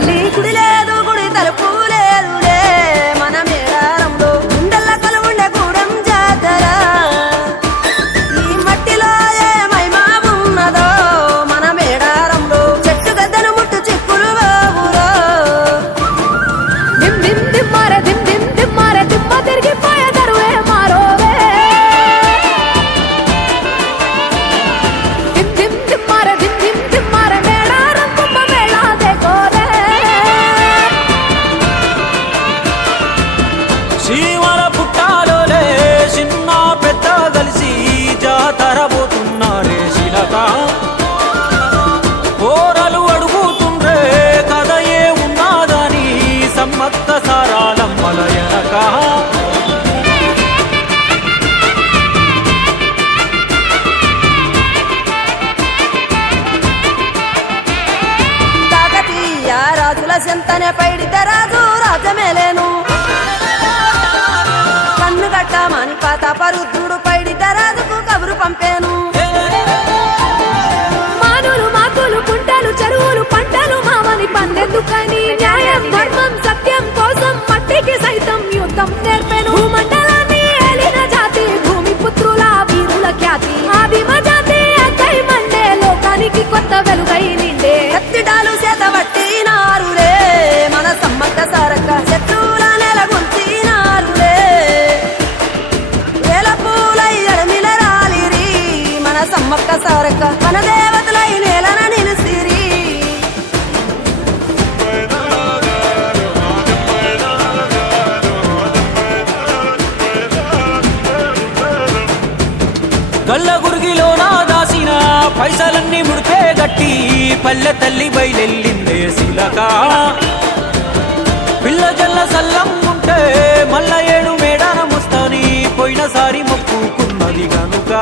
తల్లి గుడి లేదు గుడి తలుపు లేదులే మన మేడారంలో గుండెల్ల కలువుండే గూడెం జాతర ఈ మట్టిలో ఏ మహిమా ఉన్నదో మన మేడారంలో చెట్టు గద్దను ముట్టు చిక్కులు బాబురో దిమ్ దిమ్ దిమ్మార దిమ్ దిమ్ దిమ్మార దిమ్మ తిరిగిపోయే దరువే మారోవే దిమ్ దిమ్ దిమ్మార దిమ్ దిమ్ దిమ్మార మేడారం కుంభ మేళా దేకోరే శివల పుట్టాలోలే చిన్న పెద్ద కలిసి జాతర పోతున్నారే శిలక పోరలు అడుగుతుండ్రే కథ ఏ ఉన్నాదని సమ్మక్క సారాలమ్మల ఎనక కాకతీయ రాజుల చెంతనే పైడిత రాజు రాజమేలేను కన్ను గట్టమని పాతాపరుద్రుడు పైడిత రాజుకు కబురు పంపేను మానులు మాకులు కుంటలు చెరువులు పంటలు మామని పందెందుకని న్యాయం ధర్మం సత్యం కోసం మట్టికి సైతం యుద్ధం నేర్పెను భూమండలాన్ని ఏలిన జాతి భూమి పుత్రుల వీరుల ఖ్యాతి ఆదిమ జాతి అక్కై మండే లోకానికి కొత్త వెలుగై నిండే కత్తిడాలు చేత పట్టినారులే మన సమ్మక్క సారక్క శత్రువుల నెలగొంచినారులే వేల పూలై ఎడమిల రాలిరి మన సమ్మక్క సారక్క మన దేవతలై నేలన నిలిసిరి గల్ల గురిగిలోన దాసిన పైసలన్నీ ముడిపే గట్టి పల్లె తల్లి బయలెల్లిందే శిలక పిల్ల జల్ల సల్లం ఉంటే మల్ల ఏడు మేడారం వస్తాని పోయినసారి మొక్కుకున్నది గనుక